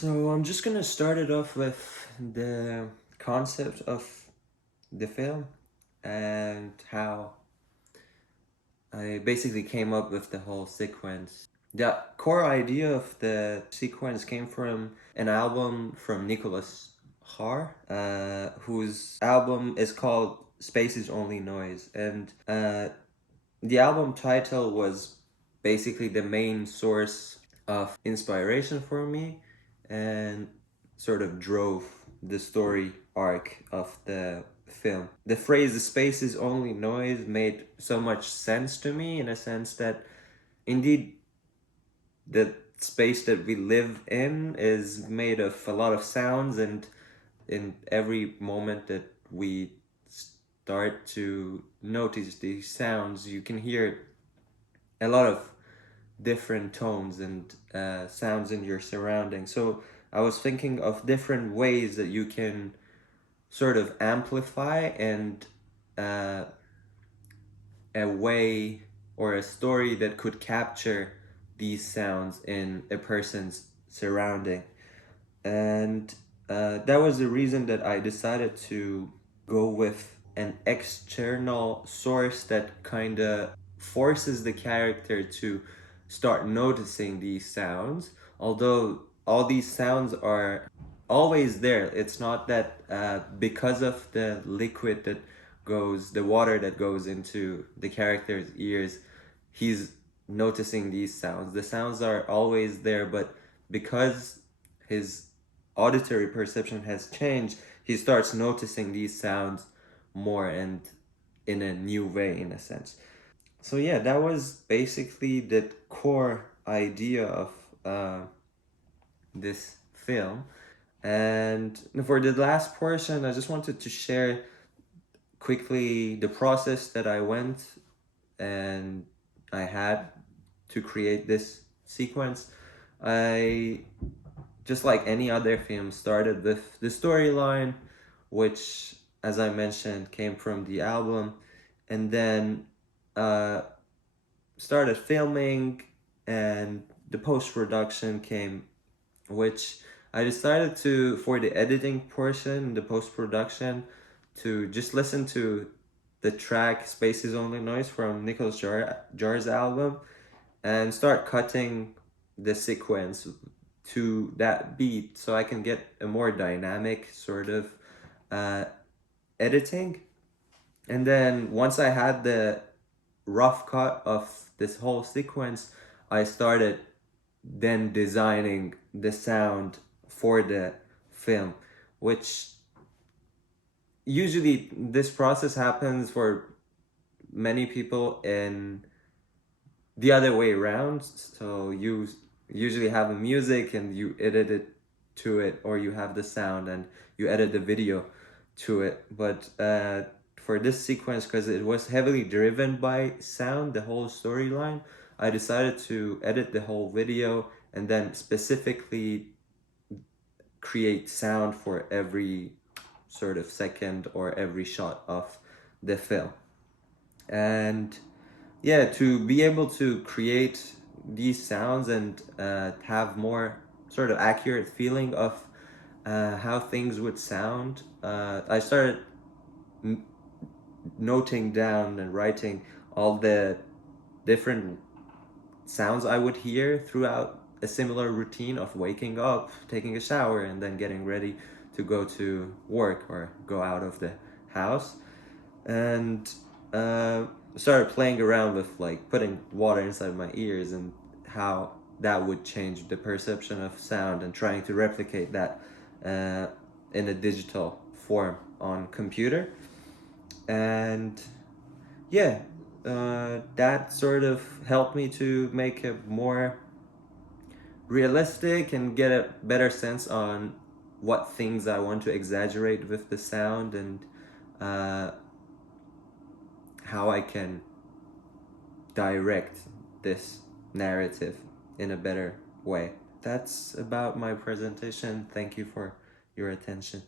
So I'm just gonna start it off with the concept of the film and how I basically came up with the whole sequence. The core idea of the sequence came from an album from Nicholas Haar, whose album is called Space is Only Noise. And the album title was basically the main source of inspiration for me and sort of drove the story arc of the film. The phrase "the space is only noise" made so much sense to me, in a sense that indeed the space that we live in is made of a lot of sounds, and in every moment that we start to notice these sounds, you can hear a lot of different tones and sounds in your surroundings. So I was thinking of different ways that you can sort of amplify and a way or a story that could capture these sounds in a person's surrounding. And that was the reason that I decided to go with an external source that kind of forces the character to start noticing these sounds. Although all these sounds are always there, it's not that because of the liquid that goes, the water that goes into the character's ears, he's noticing these sounds. The sounds are always there, but because his auditory perception has changed, he starts noticing these sounds more and in a new way, in a sense. So yeah, that was basically the core idea of this film. And for the last portion, I just wanted to share quickly the process that I went and I had to create this sequence. I, just like any other film, started with the storyline, which, as I mentioned, came from the album, and then uh, started filming, and the post-production came, which I decided to, for the editing portion, the post-production, to just listen to the track Space is Only Noise from Jar's album and start cutting the sequence to that beat so I can get a more dynamic sort of uh, editing. And then once I had the rough cut of this whole sequence, I started then designing the sound for the film, which usually this process happens for many people in the other way around. So you usually have a music and you edit it to it, or you have the sound and you edit the video to it. But for this sequence, because it was heavily driven by sound, the whole storyline, I decided to edit the whole video and then specifically create sound for every sort of second or every shot of the film. And yeah, to be able to create these sounds and have more sort of accurate feeling of how things would sound, I started noting down and writing all the different sounds I would hear throughout a similar routine of waking up, taking a shower, and then getting ready to go to work or go out of the house. And started playing around with like putting water inside my ears and how that would change the perception of sound, and trying to replicate that in a digital form on computer. And yeah, that sort of helped me to make a more realistic and get a better sense on what things I want to exaggerate with the sound, and uh, how I can direct this narrative in a better way. That's about my presentation. Thank you for your attention.